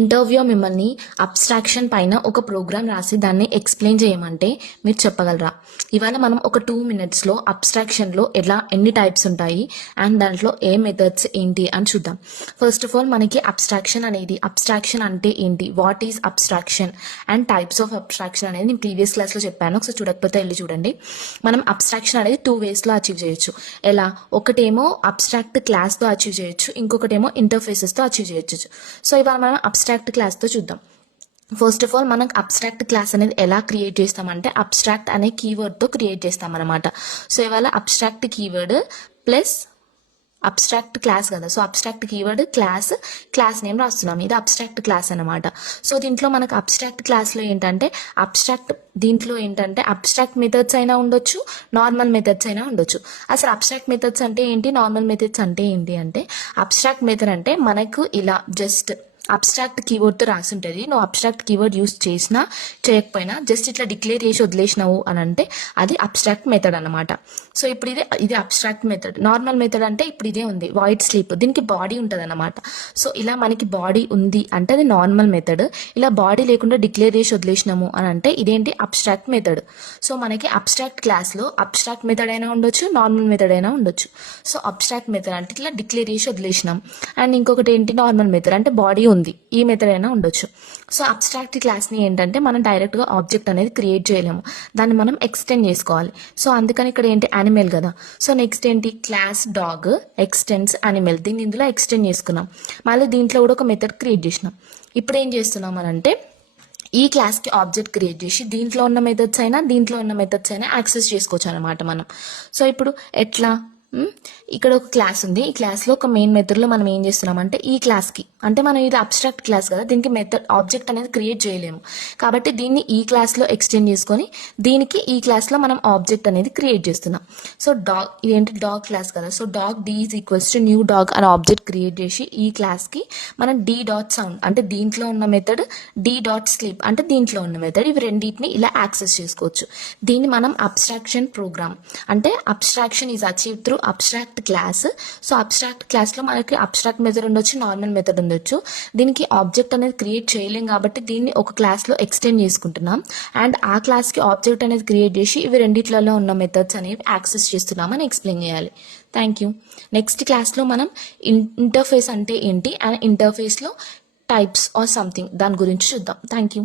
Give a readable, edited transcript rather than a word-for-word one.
Interview మిమ్మల్ని abstraction పైన ఒక ప్రోగ్రామ్ రాసి దాన్ని ఎక్స్ప్లెయిన్ చేయమంటే మీరు చెప్పగలరా? ఇవాళ మనం ఒక 2 minutesలో అబ్స్ట్రాక్షన్లో ఎన్ని టైప్స్ ఉంటాయి అండ్ దాంట్లో ఏ మెథడ్స్ ఏంటి అని చూద్దాం. ఫస్ట్ ఆఫ్ ఆల్ మనకి అబ్స్ట్రాక్షన్ అంటే ఏంటి, what is abstraction and types of abstraction అనేది నేను ప్రీవియస్ క్లాస్లో చెప్పాను. ఒకసారి చూడకపోతే వెళ్ళి చూడండి. మనం అబ్స్ట్రాక్షన్ అనేది 2 waysలో అచీవ్ చేయొచ్చు. ఎలా? ఒకటేమో అబ్స్ట్రాక్ట్ క్లాస్తో అచీవ్ చేయొచ్చు, ఇంకొకటేమో ఇంటర్ఫేసెస్తో అచీవ్ చేయొచ్చు. సో ఇవాళ మనం అబ్స్ట్రాక్ట్ క్లాస్తో చూద్దాం. ఫస్ట్ ఆఫ్ ఆల్ మనకు అబ్స్ట్రాక్ట్ క్లాస్ అనేది ఎలా క్రియేట్ చేస్తామంటే అబ్స్ట్రాక్ట్ అనే కీవర్డ్తో క్రియేట్ చేస్తామన్నమాట. సో ఇవాళ abstract keyword plus abstract class కదా, so abstract keyword class name రాస్తున్నాం. ఇది అబ్స్ట్రాక్ట్ క్లాస్ అనమాట. సో దీంట్లో మనకు అబ్స్ట్రాక్ట్ క్లాస్లో ఏంటంటే అబ్స్ట్రాక్ట్ మెథడ్స్ అయినా ఉండొచ్చు, నార్మల్ మెథడ్స్ అయినా ఉండొచ్చు. అసలు అబ్స్ట్రాక్ట్ మెథడ్స్ అంటే ఏంటి, నార్మల్ మెథడ్స్ అంటే ఏంటి అంటే, అబ్స్ట్రాక్ట్ మెథడ్ అంటే మనకు ఇలా జస్ట్ అబ్స్ట్రాక్ట్ కీవర్డ్తో రాసి ఉంటుంది. నువ్వు అబ్స్ట్రాక్ట్ కీవర్డ్ యూస్ చేసినా చేయకపోయినా జస్ట్ ఇట్లా డిక్లేర్ చేసి వదిలేసినావు అని అంటే అది అబ్స్ట్రాక్ట్ మెథడ్ అనమాట. సో ఇప్పుడు ఇది అబ్స్ట్రాక్ట్ మెథడ్. నార్మల్ మెథడ్ అంటే ఇప్పుడు ఇదే ఉంది, వాయిడ్ స్లీప్, దీనికి బాడీ ఉంటుంది అనమాట. సో ఇలా మనకి బాడీ ఉంది అంటే అది నార్మల్ మెథడ్. ఇలా బాడీ లేకుండా డిక్లేర్ చేసి వదిలేసినాము అని అంటే ఇదేంటి, అబ్స్ట్రాక్ట్ మెథడ్. సో మనకి అబ్స్ట్రాక్ట్ క్లాస్లో అబ్స్ట్రాక్ట్ మెథడ్ అయినా ఉండొచ్చు, నార్మల్ మెథడ్ అయినా ఉండొచ్చు. సో అబ్స్ట్రాక్ట్ మెథడ్ అంటే ఇట్లా డిక్లేర్ చేసి వదిలేసినాం. అండ్ ఇంకొకటి ఏంటి, నార్మల్ మెథడ్ అంటే బాడీ ఉంది, ఈ మెథడ్ అయినా ఉండొచ్చు. సో అబ్స్ట్రాక్ట్ క్లాస్ని ఏంటంటే మనం డైరెక్ట్గా ఆబ్జెక్ట్ అనేది క్రియేట్ చేయలేము, దాన్ని మనం ఎక్స్టెండ్ చేసుకోవాలి. సో అందుకని ఇక్కడ ఏంటి, యానిమల్ కదా. సో నెక్స్ట్ ఏంటి, క్లాస్ డాగ్ ఎక్స్టెండ్స్ యానిమల్, దీన్ని ఇందులో ఎక్స్టెండ్ చేసుకున్నాం. మళ్ళీ దీంట్లో కూడా ఒక మెథడ్ క్రియేట్ చేసినాం. ఇప్పుడు ఏం చేస్తున్నాం అని అంటే ఈ క్లాస్కి ఆబ్జెక్ట్ క్రియేట్ చేసి దీంట్లో ఉన్న మెథడ్స్ అయినా యాక్సెస్ చేసుకోవచ్చు అనమాట మనం. సో ఇప్పుడు ఎట్లా, ఇక్కడ ఒక క్లాస్ ఉంది, ఈ క్లాస్లో ఒక మెయిన్ మెథడ్లో మనం ఏం చేస్తున్నామంటే ఈ క్లాస్కి అంటే మనం ఇది అబ్స్ట్రాక్ట్ క్లాస్ కదా, దీనికి మెథడ్ ఆబ్జెక్ట్ అనేది క్రియేట్ చేయలేము కాబట్టి దీన్ని ఈ క్లాస్లో ఎక్స్టెండ్ చేసుకొని దీనికి ఈ క్లాస్లో మనం ఆబ్జెక్ట్ అనేది క్రియేట్ చేస్తున్నాం. సో ఇదేంటి, డాగ్ క్లాస్ కదా. So dog d is equals to new dog అనే ఆబ్జెక్ట్ క్రియేట్ చేసి ఈ క్లాస్కి మనం డి డాట్ సౌండ్ అంటే దీంట్లో ఉన్న మెథడ్, డి డాట్ స్లీప్ అంటే దీంట్లో ఉన్న మెథడ్, ఇవి రెండింటిని ఇలా యాక్సెస్ చేసుకోవచ్చు. దీన్ని మనం అబ్స్ట్రాక్షన్ ప్రోగ్రామ్ అంటే abstraction is achieve through abstract class. So abstract క్లాస్లో మనకి అబ్స్ట్రాక్ట్ మెథడ్ ఉండొచ్చు, నార్మల్ మెథడ్ ఉండొచ్చు. దీనికి ఆబ్జెక్ట్ అనేది క్రియేట్ చేయలేం కాబట్టి దీన్ని ఒక క్లాస్లో ఎక్స్టెండ్ చేసుకుంటున్నాం అండ్ ఆ క్లాస్కి ఆబ్జెక్ట్ అనేది క్రియేట్ చేసి ఇవి రెండిట్లలో ఉన్న మెథడ్స్ అనేవి యాక్సెస్ చేస్తున్నామని ఎక్స్ప్లెయిన్ చేయాలి. Thank you. నెక్స్ట్ క్లాస్లో మనం ఇంటర్ఫేస్ అంటే ఏంటి అండ్ ఇంటర్ఫేస్లో టైప్స్ ఆర్ సంథింగ్ దాని గురించి చూద్దాం. Thank you.